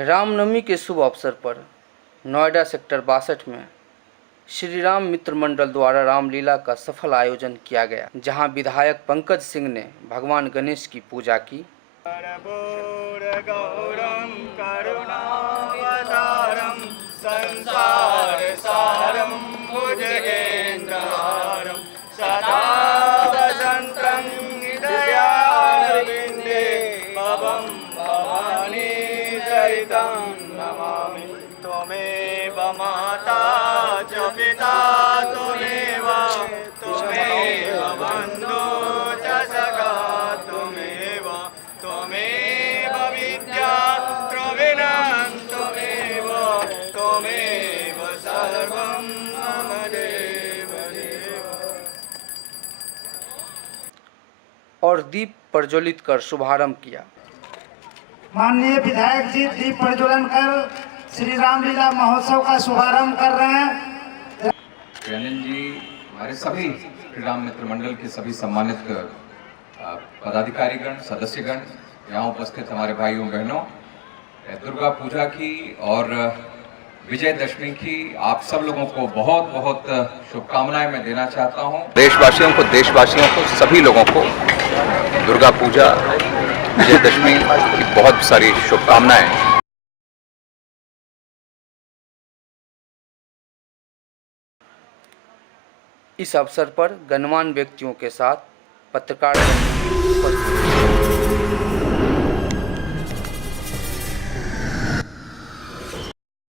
रामनवमी के शुभ अवसर पर नोएडा सेक्टर 62 में श्री राम मित्र मंडल द्वारा रामलीला का सफल आयोजन किया गया, जहां विधायक पंकज सिंह ने भगवान गणेश की पूजा की। त्वमेव माता च पिता त्वमेव बन्धु च सखा त्वमेव विद्या द्रविणं त्वमेव सर्वं मम देव। और दीप प्रज्वलित कर शुभारंभ किया। माननीय विधायक जी दीप प्रज्वलन कर श्री रामलीला महोत्सव का शुभारंभ कर रहे हैं। प्रियानंद जी, हमारे सभी श्री राम मित्र मंडल के सभी सम्मानित पदाधिकारीगण, सदस्यगण, यहाँ उपस्थित हमारे भाइयों बहनों, दुर्गा पूजा की और विजयदशमी की आप सब लोगों को बहुत बहुत शुभकामनाएं मैं देना चाहता हूँ। देशवासियों को सभी लोगों को दुर्गा पूजा विजयदशमी की बहुत सारी शुभकामनाएं। इस अवसर पर गणमान्य व्यक्तियों के साथ पत्रकार